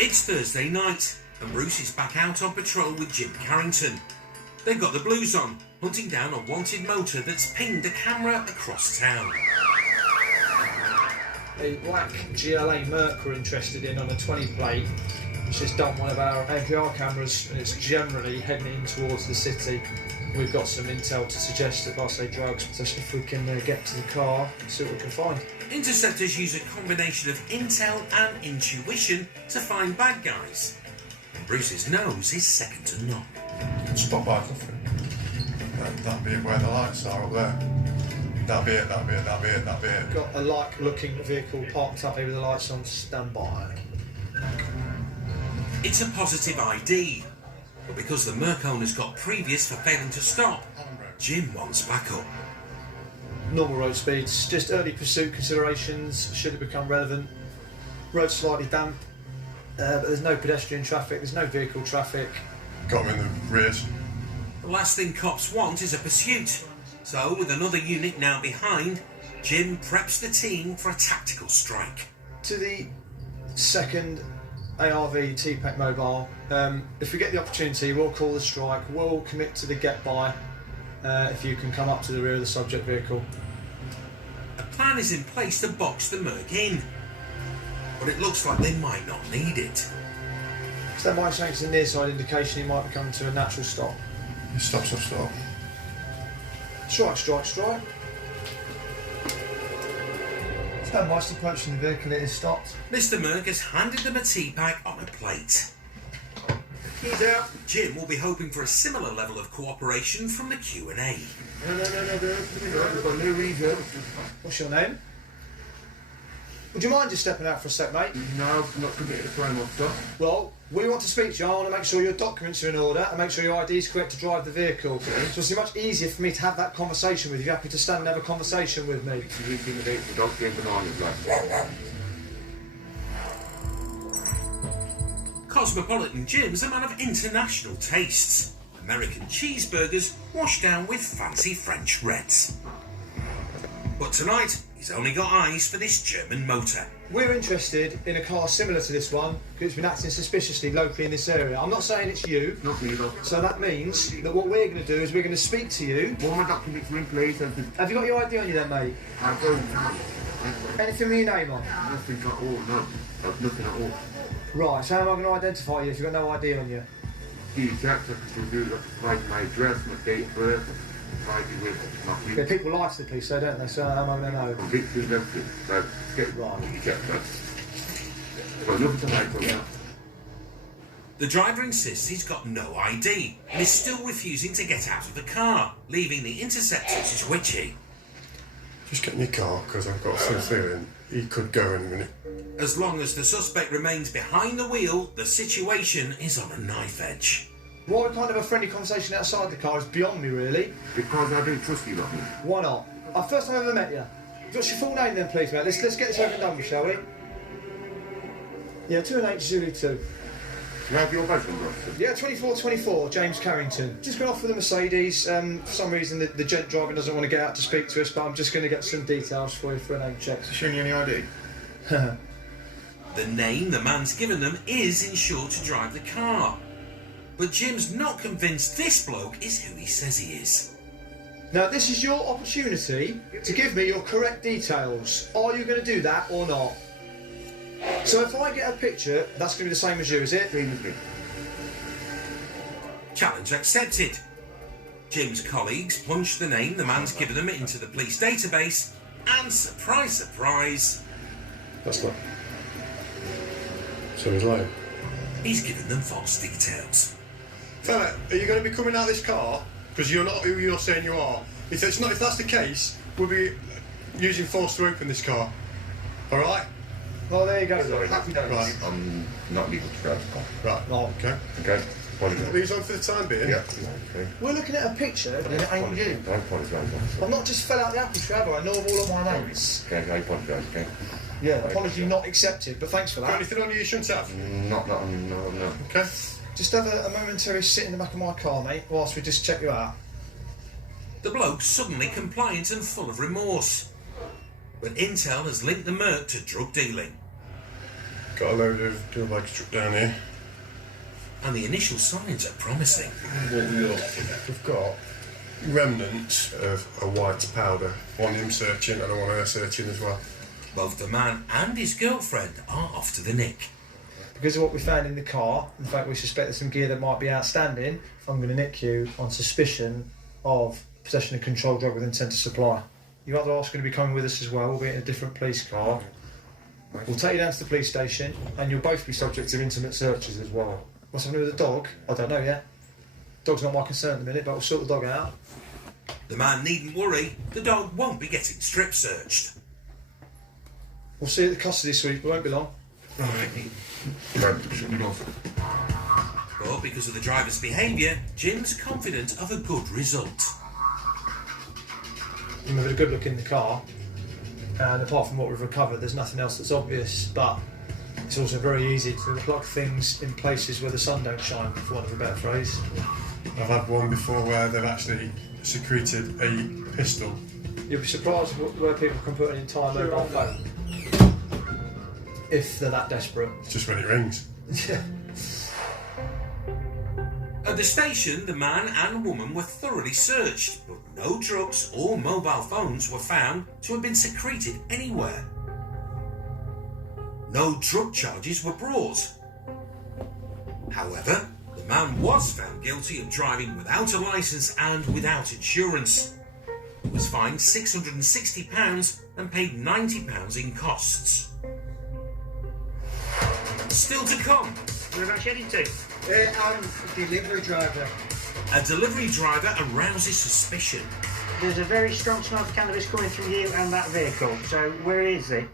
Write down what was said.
It's Thursday night, and Bruce is back out on patrol with Jim Carrington. They've got the blues on, hunting down a wanted motor that's pinged a camera across town. A black GLA Merc we're interested in on a 20 plate, which has done one of our APR cameras, and it's generally heading in towards the city. We've got some intel to suggest that whilst they drugs, so if we can get to the car and see what we can find. Interceptors use a combination of intel and intuition to find bad guys. And Bruce's nose is second to none. Spot by nothing. That'll be it where the lights are up there. That'll be it. Got a like-looking vehicle parked up here with the lights on standby. It's a positive ID, but because the Merc owner's got previous for failing to stop, Jim wants backup. Normal road speeds, just early pursuit considerations should it become relevant. Road slightly damp, but there's no pedestrian traffic, there's no vehicle traffic. Got him in the rears. The last thing cops want is a pursuit, so with another unit now behind, Jim preps the team for a tactical strike. To the second ARV T-Pack mobile, if we get the opportunity, we'll call the strike, we'll commit to the get-by if you can come up to the rear of the subject vehicle. A plan is in place to box the Merc in, but it looks like they might not need it. Stand by saying it's a near side indication he might be coming to a natural stop. Stop. Strike. Stand by, approaching the vehicle, it is stopped. Mr. Merc has handed them a T-Pack on a plate. He's out. Jim will be hoping for a similar level of cooperation from the Q&A. No, we've got no reason. What's your name? Would you mind just stepping out for a sec, mate? No, I'm not committed a crime, officer. Well, we want to speak to you. I want to make sure your documents are in order and make sure your ID is correct to drive the vehicle. Okay. So it's much easier for me to have that conversation with you. Happy to stand and have a conversation with me. You intimidate the dog game bananas, like. Cosmopolitan Jim's a man of international tastes. American cheeseburgers washed down with fancy French reds. But tonight, he's only got eyes for this German motor. We're interested in a car similar to this one because it's been acting suspiciously locally in this area. I'm not saying it's you. Not me, though. So that means that what we're going to do is we're going to speak to you. All my documents are in place. Have you got your ID on you then, mate? I don't. Anything with your name on? Nothing at all, no. Nothing at all. Right, so how am I going to identify you if you've got no ID on you? The exact secretary do that, provide my address, my date of birth, provide you with my Yeah, people lie to the police, though, don't they? So how am I going to know? convictions, everything. So, get Right. You get that. Got nothing to hide from that. The driver insists he's got no ID and is still refusing to get out of the car, leaving the interceptors twitchy. Just get in your car, because I've got some feeling he could go in a minute. As long as the suspect remains behind the wheel, the situation is on a knife edge. Why kind of a friendly conversation outside the car is beyond me, really. Because I don't trust you, lot. Why not? First time I've ever met you. What's your full name then, please, mate? Let's get this over and done with, shall we? Yeah, 2 and 8 Zulu 2. Can I have your badge number, officer? Yeah, 2424, James Carrington. Just gone off with the Mercedes. For some reason, the gent driver doesn't want to get out to speak to us, but I'm just going to get some details for you for a name check. Is he showing you any ID? The name the man's given them is insured to drive the car. But Jim's not convinced this bloke is who he says he is. Now, this is your opportunity to give me your correct details. Are you going to do that or not? So if I get a picture, that's going to be the same as you, is it? Same as me. Challenge accepted. Jim's colleagues punch the name the man's given them into the police database, and surprise, surprise, That's not. So he's lying. he's given them false details. Fella, are you going to be coming out of this car? Because you're not who you're saying you are. If that's the case, we'll be using force to open this car. All right? Well, there you go. Right. I'm not legal to drive the car. Right. Oh. Okay. Okay? Apologise. These on for the time being. Yeah. Okay. We're looking at a picture, and it ain't you. I apologise, officer. I've not just fell out the apple tree, have I? Nor have all of my names. Okay, I apologise, okay? Yeah, apology not accepted, but thanks for Got that. anything on you shouldn't have? No. Okay. Just have a momentary sit in the back of my car, mate, whilst we just check you out. The bloke's suddenly compliant and full of remorse. But intel has linked the Merc to drug dealing. Got a load of dual bags truck down here. And the initial signs are promising. What we got? We've got remnants of a white powder. One him searching and one her searching as well. Both the man and his girlfriend are off to the nick. Because of what we found in the car, and the fact we suspect there's some gear that might be outstanding, I'm going to nick you on suspicion of possession of controlled drug with intent to supply. Your other half's going to be coming with us as well, albeit in a different police car. We'll take you down to the police station, and you'll both be subject to intimate searches as well. What's happening with the dog? I don't know yet. Dog's not my concern at the minute, but we'll sort the dog out. The man needn't worry, the dog won't be getting strip searched. We'll see you at the custody suite, it won't be long. But because of the driver's behaviour, Jim's confident of a good result. We've had a good look in the car, and apart from what we've recovered, there's nothing else that's obvious, but it's also very easy to plug things in places where the sun don't shine, for want of a better phrase. I've had one before where they've actually secreted a pistol. You'll be surprised where people can put an entire mobile phone if they're that desperate. It's just when it rings. Yeah. At the station, the man and woman were thoroughly searched, but no drugs or mobile phones were found to have been secreted anywhere. No drug charges were brought. However, the man was found guilty of driving without a licence and without insurance. He was fined £660 and paid £90 in costs. Still to come. Whereabouts you heading to? I'm a delivery driver. A delivery driver arouses suspicion. There's a very strong smell of cannabis coming from you and that vehicle. So where is it?